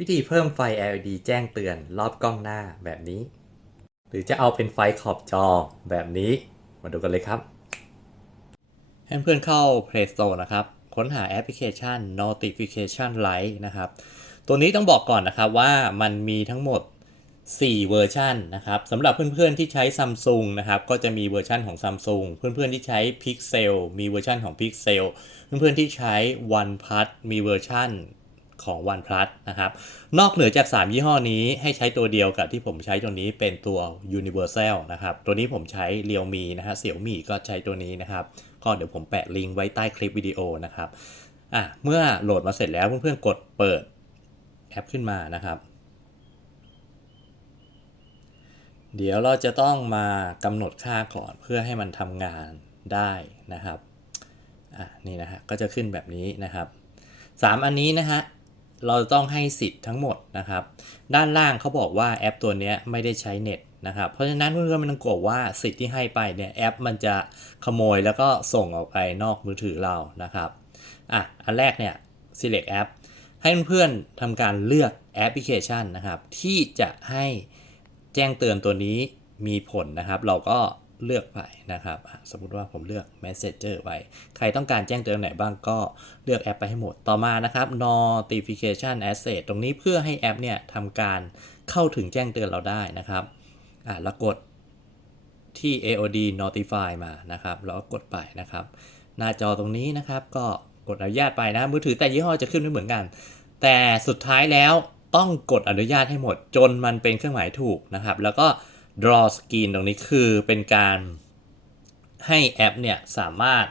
วิธีเพิ่มไฟ LED แจ้งเตือนรอบกล้องหน้าแบบนี้ หรือจะเอาเป็นไฟขอบจอแบบนี้ มาดูกันเลยครับให้เพื่อนเข้า Play Store นะครับ ค้นหาแอปพลิเคชัน Notification Light นะครับ ตัวนี้ต้องบอกก่อนนะครับว่ามันมีทั้งหมด 4 เวอร์ชันนะครับสำหรับเพื่อนๆที่ใช้ Samsung นะครับ ก็จะมีเวอร์ชันของ Samsung เพื่อนๆที่ใช้ Pixel มีเวอร์ชันของ Pixel เพื่อนๆที่ใช้ OnePlus มีเวอร์ชัน ของ OnePlus นะครับ นอกเหนือจาก 3 ยี่ห้อนี้ให้ใช้ตัวเดียวกับที่ผมใช้ตัวนี้เป็นตัว Universal นะครับ ตัวนี้ผมใช้ Realme นะฮะ Xiaomi ก็ใช้ตัวนี้นะครับ ก็เดี๋ยวผมแปะลิงก์ไว้ใต้คลิปวิดีโอนะครับอะเมื่อโหลดมาเสร็จแล้วเพื่อนๆกดเปิดแอปขึ้นมานะครับ เดี๋ยวเราจะต้องมากำหนดค่าก่อนเพื่อให้มันทำงานได้นะครับอะนี่นะฮะก็จะขึ้นแบบนี้นะครับ 3 อันนี้นะฮะ เราต้องให้สิทธิ์ทั้งหมดนะครับ ด้านล่างเขาบอกว่าแอปตัวนี้ไม่ได้ใช้เน็ตนะครับ เพราะฉะนั้นเพื่อนๆไม่ต้องกลัวว่าสิทธิ์ที่ให้ไปเนี่ยแอปมันจะขโมยแล้วก็ส่งออกไปนอกมือถือเรานะครับอะอันแรกเนี่ย select app ให้เพื่อนๆทำการเลือกแอปพลิเคชันนะครับ ที่จะให้แจ้งเตือนตัวนี้มีผลนะครับ เราก็ เลือกไปนะครับ สมมติว่าผมเลือก Messenger ไว้ ใครต้องการแจ้งเตือนไหนบ้างก็เลือกแอปไปให้หมด ต่อมานะครับ notification asset ตรงนี้เพื่อให้แอปเนี่ยทำการเข้าถึงแจ้งเตือนเราได้นะครับ อะแล้วกดที่ AOD notify มานะครับ แล้วก็กดไปนะครับ หน้าจอตรงนี้นะครับ ก็กดอนุญาตไปนะ มือถือแต่ยี่ห้อจะขึ้นไม่เหมือนกัน แต่สุดท้ายแล้วต้องกดอนุญาตให้หมดจนมันเป็นเครื่องหมายถูกนะครับ แล้วก็ draw screen ตรงนี้คือเป็นการให้แอปเนี่ยสามารถ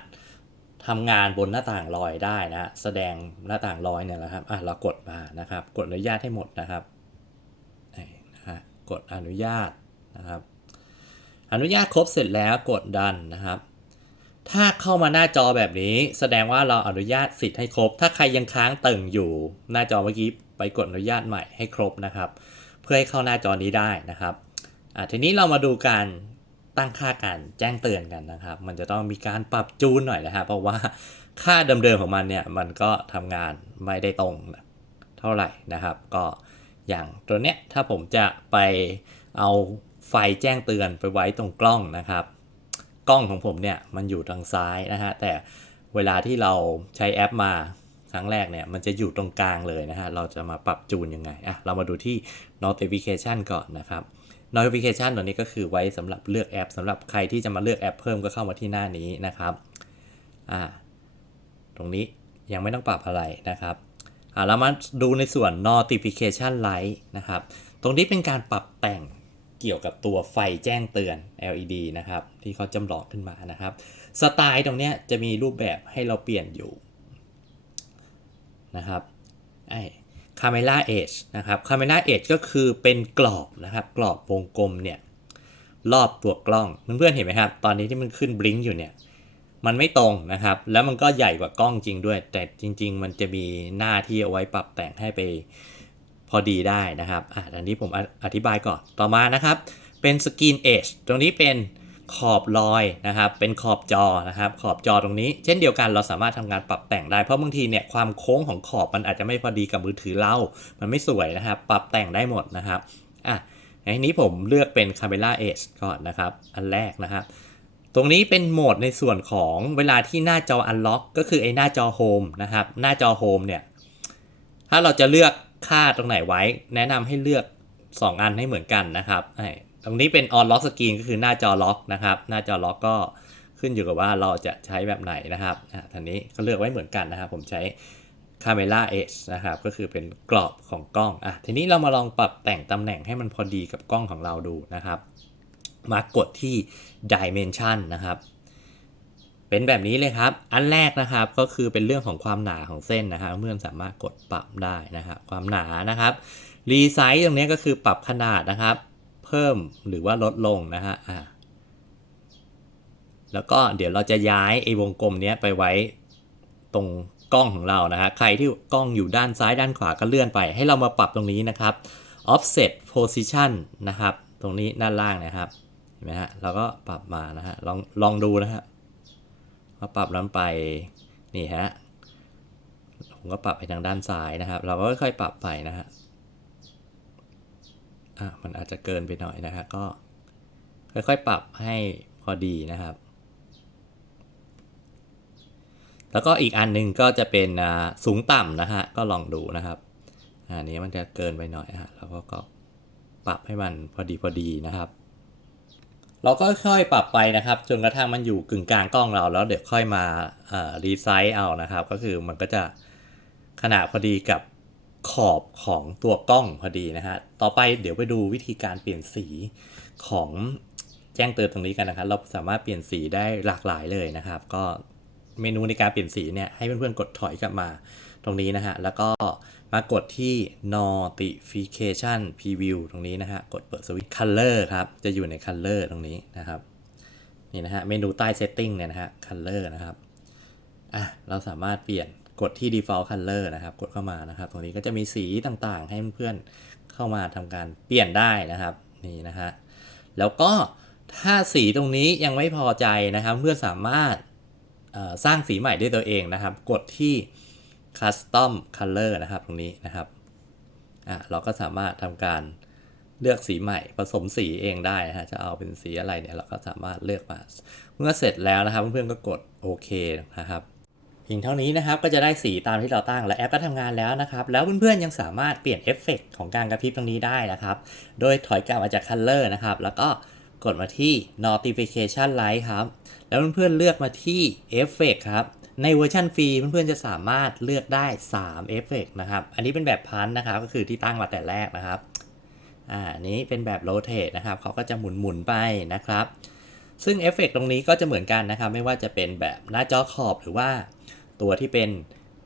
ทำงานบนหน้าต่างลอยได้นะแสดงหน้าต่างลอยเนี่ยนะครับอะเรากดมานะครับ กดอนุญาตให้หมดนะครับนี่นะฮะกดอนุญาตนะครับ อนุญาตครบเสร็จแล้วกดดันนะครับ ถ้าเข้ามาหน้าจอแบบนี้ แสดงว่าเราอนุญาตสิทธิ์ให้ครบ ถ้าใครยังค้างตึงอยู่ หน้าจอเมื่อกี้ไปกดอนุญาตใหม่ให้ครบนะครับ เพื่อให้เข้าหน้าจอนี้ได้นะครับ อะทีนี้เรามาดูการตั้งค่าการแจ้งเตือนกันนะครับ มันจะต้องมีการปรับจูนหน่อยนะครับเพราะว่าค่าเดิมๆของมันเนี่ยมันก็ทำงานไม่ได้ตรงเท่าไหร่นะครับ ก็อย่างตัวเนี้ยถ้าผมจะไปเอาไฟแจ้งเตือนไปไว้ตรงกล้องนะครับ กล้องของผมเนี่ยมันอยู่ทางซ้ายนะฮะแต่เวลาที่เราใช้แอปมาครั้งแรกเนี่ยมันจะอยู่ตรงกลางเลยนะฮะเราจะมาปรับจูนยังไงอะเรามาดูที่ notification ก่อนนะครับ notification ตัวนี้ก็คือไว้สำหรับเลือกแอปสำหรับใครที่จะมาเลือกแอปเพิ่มก็เข้ามาที่หน้านี้นะครับอ่าตรงนี้ยังไม่ต้องปรับอะไรนะครับอ่าเรามาดูในส่วน notification light นะครับ ตรงนี้เป็นการปรับแต่งเกี่ยวกับตัวไฟแจ้งเตือน LED นะครับ ที่เขาจำลองขึ้นมานะครับ สไตล์ตรงนี้จะมีรูปแบบให้เราเปลี่ยนอยู่นะครับไอ Camera Edge นะครับ Camera Edge ก็คือเป็นกรอบนะครับ กรอบวงกลมเนี่ยรอบตัวกล้องเพื่อนๆเห็นไหมครับ ตอนนี้ที่มันขึ้นบลิงก์อยู่เนี่ยมันไม่ตรงนะครับ แล้วมันก็ใหญ่กว่ากล้องจริงด้วย แต่จริง ๆ มันจะมีหน้าที่เอาไว้ปรับแต่งให้ไปพอดีได้นะครับอะอันนี้ผมออธิบายก่อนต่อมานะครับ เป็น Screen Edge ตรงนี้เป็น ขอบลอยนะครับ เป็นขอบจอนะครับ ขอบจอตรงนี้ เช่นเดียวกันเราสามารถทำงานปรับแต่งได้ เพราะบางทีเนี่ยความโค้งของขอบมันอาจจะไม่พอดีกับมือถือเรา มันไม่สวยนะครับ ปรับแต่งได้หมดนะครับ อะอันนี้ผมเลือกเป็น Camera Edge ก่อนนะครับ อันแรกนะครับ ตรงนี้เป็นโหมดในส่วนของเวลาที่หน้าจอ Unlock ก็คือไอ้หน้าจอ Home นะครับ หน้าจอ Home เนี่ย ถ้าเราจะเลือกค่าตรงไหนไว้ แนะนำให้เลือก 2 อันให้เหมือนกันนะครับ ตรงนี้เป็น on lock screen ก็คือหน้าจอล็อกนะครับ หน้าจอล็อกก็ขึ้นอยู่กับว่าเราจะใช้แบบไหนนะครับอะทีนี้ก็เลือกไว้เหมือนกันนะครับ ผมใช้ camera edge นะครับ ก็คือเป็นกรอบของกล้องอะทีนี้เรามาลองปรับแต่งตำแหน่งให้มันพอดีกับกล้องของเราดูนะครับ มากดที่ dimension นะครับ เป็นแบบนี้เลยครับ อันแรกนะครับก็คือเป็นเรื่องของความหนาของเส้นนะครับเพื่อนสามารถกดปรับได้นะครับ ความหนานะครับรีไซส์ตรงนี้ก็คือปรับขนาดนะครับ เพิ่มหรือว่าลดลงนะฮะอ่าแล้วก็เดี๋ยวเราจะย้ายไอ้วงกลมเนี้ยไปไว้ตรงกล้องของเรานะฮะใครที่กล้องอยู่ด้านซ้ายด้านขวาก็เลื่อนไป ให้เรามาปรับตรงนี้นะครับ offset position นะครับ ตรงนี้ด้านล่างนะครับเห็นไหมฮะเราก็ปรับมานะฮะลองลองดูนะฮะพอปรับนั้นไปนี่ฮะผมก็ปรับไปทางด้านซ้ายนะครับ เราก็ค่อยๆปรับไปนะฮะ อะมันอาจจะเกินไปหน่อยนะฮะก็ค่อยๆปรับให้พอดีนะครับ แล้วก็อีกอันหนึ่งก็จะเป็นสูงต่ำนะฮะก็ลองดูนะครับอันนี้มันจะเกินไปหน่อยฮะแล้วก็ก็ปรับให้มันพอดีพอดีนะครับ เราก็ค่อยๆปรับไปนะครับจนกระทั่งมันอยู่กึ่งกลางกล้องเราแล้วเดี๋ยวค่อยมารีไซส์เอานะครับ ก็คือมันก็จะขนาดพอดีกับ ขอบของตัวกล้องพอดีนะฮะ ต่อไปเดี๋ยวไปดูวิธีการเปลี่ยนสีของแจ้งเตือนตรงนี้กันนะครับ เราสามารถเปลี่ยนสีได้หลากหลายเลยนะครับ ก็เมนูในการเปลี่ยนสีเนี่ยให้เพื่อนๆกดถอยกลับมาตรงนี้นะฮะ แล้วก็มากดที่ notification preview ตรงนี้นะฮะ กดเปิดสวิตช์ color ครับ จะอยู่ใน color ตรงนี้นะครับ นี่นะฮะ เมนูใต้ setting เนี่ยนะฮะ color นะครับ อะ เราสามารถเปลี่ยน กดที่ default color นะครับ กดเข้ามานะครับ ตรงนี้ก็จะมีสีต่างๆ ให้เพื่อนๆเข้ามาทำการเปลี่ยนได้นะครับนี่นะฮะแล้วก็ถ้าสีตรงนี้ยังไม่พอใจนะครับ เพื่อนสามารถสร้างสีใหม่ด้วยตัวเองนะครับ กดที่ custom color นะครับตรงนี้นะครับอะเราก็สามารถทำการเลือกสีใหม่ผสมสีเองได้นะฮะจะเอาเป็นสีอะไรเนี่ยเราก็สามารถเลือกมา เมื่อเสร็จแล้วนะครับ เพื่อนๆก็กดโอเคนะครับ เพียงเท่านี้นะครับก็จะได้สีตามที่เราตั้งและแอปก็ทำงานแล้วนะครับ แล้วเพื่อนๆยังสามารถเปลี่ยนเอฟเฟกต์ของการกระพริบตรงนี้ได้นะครับ โดยถอยกลับมาจาก Color นะครับ แล้วก็กดมาที่ Notification Light ครับ แล้วเพื่อนๆเลือกมาที่ Effect ครับ ในเวอร์ชันฟรีเพื่อนๆจะสามารถเลือกได้3 Effect นะครับ อันนี้เป็นแบบพันนะครับ ก็คือที่ตั้งมาแต่แรกนะครับ อ่านี้เป็นแบบ Rotate นะครับเขาก็จะหมุนๆไปนะครับ ซึ่งเอฟเฟกต์ตรงนี้ก็จะเหมือนกันนะครับ ไม่ว่าจะเป็นแบบหน้าจอขอบหรือว่า ตัวที่เป็น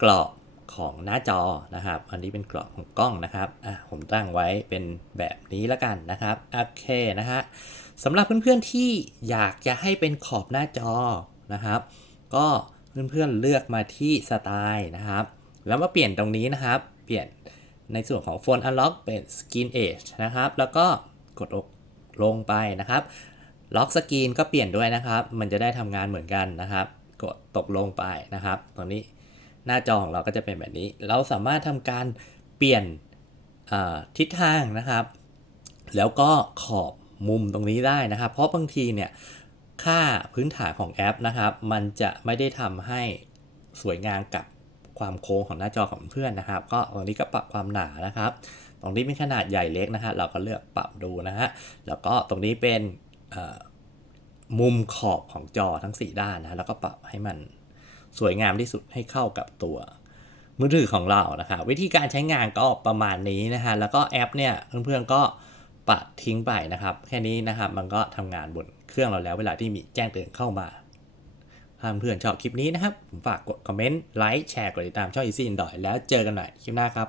กรอบของหน้าจอนะครับ อันนี้เป็นกรอบของกล้องนะครับ อะผมตั้งไว้เป็นแบบนี้แล้วกันนะครับ โอเคนะฮะสำหรับเพื่อนๆที่อยากจะให้เป็นขอบหน้าจอนะครับ ก็เพื่อนๆเลือกมาที่สไตล์นะครับ แล้วมาเปลี่ยนตรงนี้นะครับ เปลี่ยนในส่วนของ Phone Unlock เป็น Skin Edge นะครับ แล้วก็กดลงไปนะครับ ล็อกสกรีนก็เปลี่ยนด้วยนะครับ มันจะได้ทำงานเหมือนกันนะครับ กดตกลงไปนะครับ ตรงนี้หน้าจอของเราก็จะเป็นแบบนี้ เราสามารถทำการเปลี่ยนทิศทางนะครับ แล้วก็ขอบมุมตรงนี้ได้นะครับ เพราะบางทีเนี่ยค่าพื้นฐานของแอปนะครับ มันจะไม่ได้ทำให้สวยงามกับความโค้งของหน้าจอของเพื่อนนะครับ ก็ตรงนี้ก็ปรับความหนานะครับ ตรงนี้เป็นขนาดใหญ่เล็กนะฮะเราก็เลือกปรับดูนะฮะแล้วก็ตรงนี้เป็น มุมขอบของจอทั้ง 4 ด้านนะแล้วก็ปรับให้มันสวยงามที่สุดให้เข้ากับตัวมือถือของเรานะครับวิธีการใช้งานก็ประมาณนี้นะฮะแล้วก็แอปเนี่ยเพื่อนๆก็ปัดทิ้งไปนะครับ แค่นี้นะครับมันก็ทำงานบนเครื่องเราแล้วเวลาที่มีแจ้งเตือนเข้ามาถ้าเพื่อนชอบคลิปนี้นะครับ ผมฝากกดคอมเมนต์ไลค์แชร์กดติดตามช่อง Easy Android แล้วเจอกันใหม่คลิปหน้าครับ